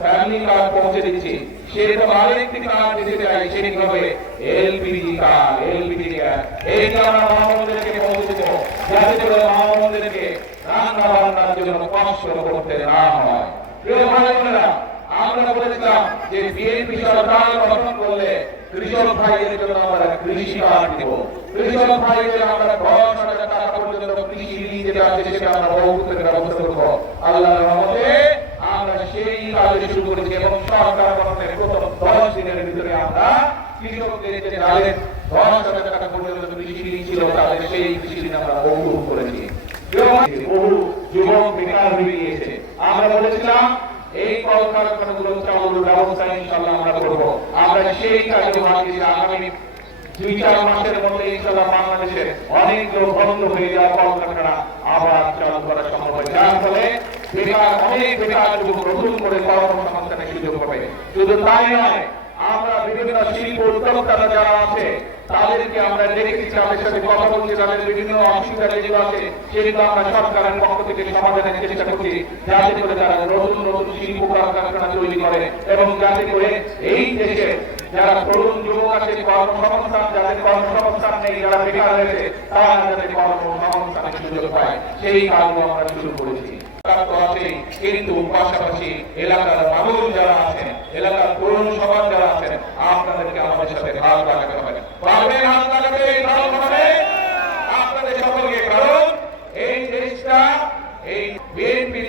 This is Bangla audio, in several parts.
ফ্যামিলি কার্ড পৌঁছে দিচ্ছি, সেটা আরেকটি কার্ড দিতে চাই, সেটি হবে এলপিজি কার্ড। এলপিজি কার্ড এইটা আমরা মা বোনদেরকে পৌঁছে দেবো, যাতে করে মা বোনদেরকে রান্না বান্নার জন্য কষ্ট করতে না হয়। প্রিয় ভাই বোনেরা, আমরা বলেছিলাম যে বিএনপি সরকার গঠন করলে কৃষক ভাইদের জন্য আমরা কৃষি কার্ড দেব। কৃষক ভাইদের আমরা 10,000 টাকা পর্যন্ত কৃষি ঋণ যেটা আছে সেটা আমরা বহুতের ব্যবস্থা করবো। আল্লাহর রহমতে আমরা সেই কাজ শুরু করেছি এবং সরকার গঠনের প্রথম 10 দিনের ভিতরে আমরা কৃষকদের যে যাদের 10,000 টাকা পর্যন্ত কৃষি ঋণ ছিল তাদের সেই কৃষি ঋণ আমরা বহু করেছি। বহু যুবক বেকার হয়ে গিয়েছে। আমরা বলেছিলাম এই কলকারখানাগুলো চালুর ব্যবস্থা ইনশাআল্লাহ আমরা করব। আমরা সেই কাজে ভাবছি আগামী 2-4 মাসের মধ্যে ইনশাআল্লাহ বাংলাদেশে অনেকগুলো বন্ধ হয়ে যাওয়া কলকারখানা আবার চালু করা সম্ভব হবে, যার ফলে বেকার অনেক বেকার যুবক নতুন করে কর্মসংস্থানের সুযোগ পাবে। শুধু তাই নয়, আমরা বিভিন্ন শিল্প উদ্যোক্তারা যারা আছে তাদেরকে আমরা দেখেছি, তাদের সাথে কথা বলছি, তাদের বিভিন্ন অসুবিধা যেগুলো আছে সেগুলো আমরা সরকারের পক্ষ থেকে সমাধানের চেষ্টা করছি, যাতে করে তারা নতুন নতুন শিল্প কারখানা তৈরি করে এবং যাতে করে এই দেশে যারা তরুণ যুবক আছে কর্মসংস্থান, যাদের কর্মসংস্থান নেই, যারা বেকার হয়েছে তারা যাতে কর্মসংস্থানের সুযোগ পায়, সেই কাজগুলো আমরা শুরু করেছি। কিন্তু পাশাপাশি এলাকার মানুষ যারা আছেন, এলাকার তরুণ সমাজ যারা আছেন, আপনাদেরকে আমাদের সাথে হাত লাগাতে হবে। পারবেন হাত লাগাতে আপনাদের সকলকে, কারণ এই দেশটা এই বিএনপি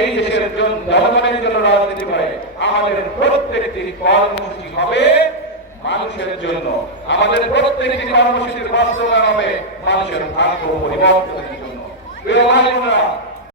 এই দেশের জনগণের জন্য রাজনীতি করে, আমাদের প্রত্যেকটি কর্মসূচি হবে মানুষের জন্য, আমাদের প্রত্যেকটি কর্মসূচির বাস্তবায়ন হবে মানুষের ভাগ্য পরিবর্তনের জন্য। প্রিয় ভাই বোনেরা,